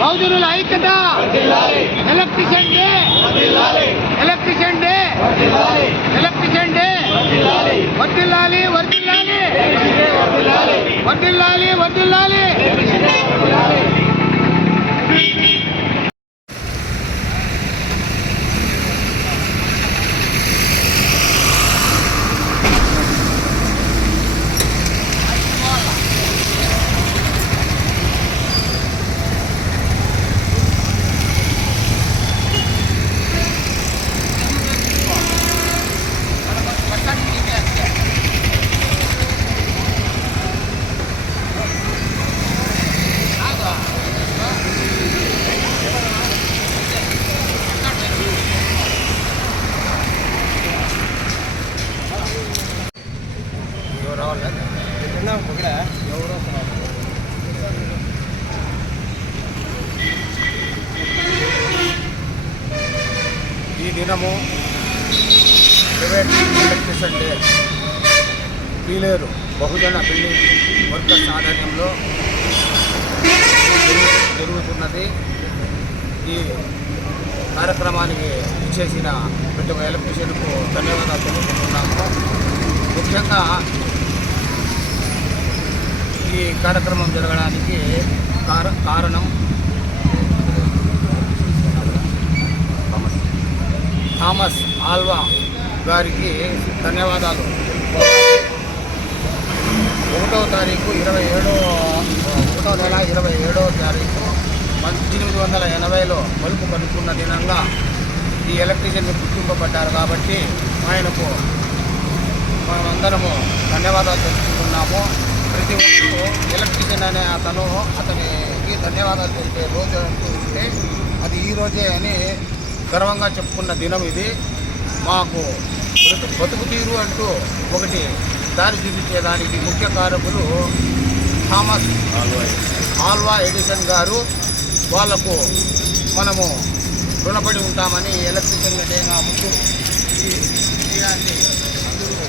బహుజనుల ఐక్యత. Electrician day. Electrician day. Electrician day. వర్దిల్లాలి ఈ దినము ప్రైవేట్ ఎలక్ట్రిషన్ డే పీలేరు బహుజన బిల్డింగ్ వర్కర్స్ ఆధ్వర్యంలో జరుగుతున్నది ఈ కార్యక్రమానికి ఇచ్చేసిన ప్రతి ఎలక్ట్రిషియన్కు ధన్యవాదాలు తెలుపుతున్నాము ముఖ్యంగా ఈ కార్యక్రమం జరగడానికి కార కారణం థామస్ ఆల్వా గారికి ధన్యవాదాలు. ఒకటో తారీఖు ఇరవై ఏడో ఒకటో నెల ఇరవై ఏడో తారీఖు పద్దెనిమిది వందల ఎనభైలో బల్బు కనుక్కున్న దినంగా ఈ ఎలక్ట్రీషియన్ గుర్తింపబడ్డారు కాబట్టి ఆయనకు మనమందరము ధన్యవాదాలు తెలుసుకున్నాము ప్రతి ఒక్కరు ఎలక్ట్రీషియన్ అనే అతను అతనికి ధన్యవాదాలు తెలిపే రోజు అంటూ అది ఈ రోజే అని గర్వంగా చెప్పుకున్న దినం ఇది. మాకు బతుకు తీరు అంటూ ఒకటి దారి చూపించేదానికి ముఖ్య కారకులు థామస్ ఆల్వా ఎడిసన్ గారు. వాళ్ళకు మనము రుణపడి ఉంటామని ఎలక్ట్రికల్ డేగా ముందు ఈ